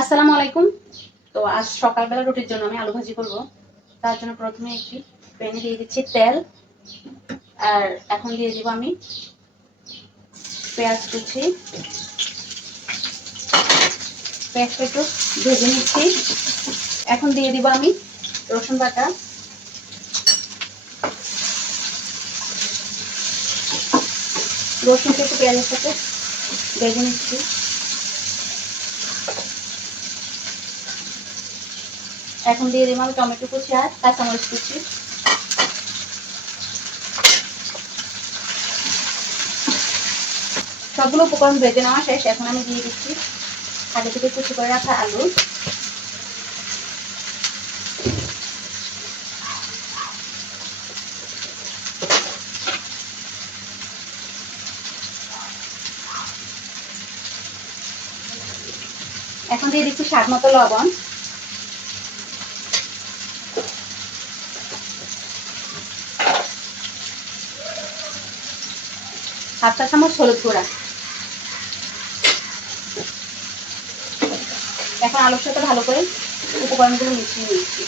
আসসালামু আলাইকুম। তো আজ সকালবেলা রুটির জন্য আমি আলু ভাজি করব। তার জন্য প্রথমে একটি প্যানে দিয়ে দিচ্ছি তেল, আর এখন দিয়ে দিব আমি পেঁয়াজ কুচি। পেঁয়াজটা একটু ভেজে নিচ্ছি। এখন দিয়ে দিব আমি রসুন বাটা, রসুনটা একটু পেঁয়াজের সাথে ভেজে নিচ্ছি। এখন দিয়ে দিব আমি টমেটো কুচি আর কাঁচামরিচ কুচি। সবগুলো উপকরণ ভেজে নেওয়া শেষ। এখন আমি দিয়ে দিচ্ছি আগে থেকে কুচি করে রাখা আলু। এখন দিয়ে দিচ্ছি স্বাদ মতো লবণ, হাফ চা চামচ হলুদ গুঁড়া। এখন আলুর সাথে ভালো করে উপকরণগুলো মিশিয়ে নিচ্ছি।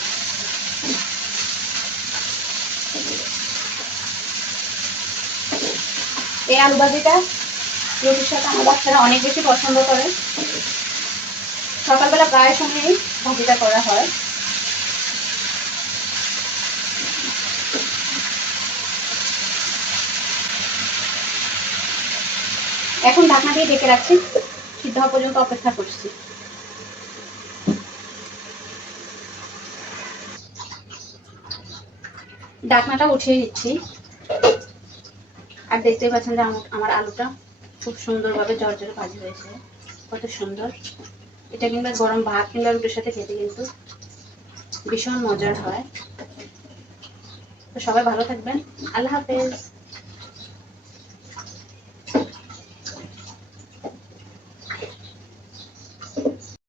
এই আলু ভাজিটা রুটির সাথে আমার বাচ্চারা অনেক বেশি পছন্দ করে। সকালবেলা প্রায় সময়ই ভাজিটা করা হয়। এখন ঢাকনা দিয়ে ঢেকে রাখছি, সিদ্ধ হওয়া পর্যন্ত অপেক্ষা করছি। ঢাকনাটা উঠিয়ে দিচ্ছি, আর দেখতে পাচ্ছেন যে আমার আলুটা খুব সুন্দরভাবে ঝরঝরে ভাজি হয়েছে। কত সুন্দর! এটা কিংবা গরম ভাত কিংবা রুটির সাথে খেতে কিন্তু ভীষণ মজার হয়। তো সবাই ভালো থাকবেন। আল্লাহ হাফেজ।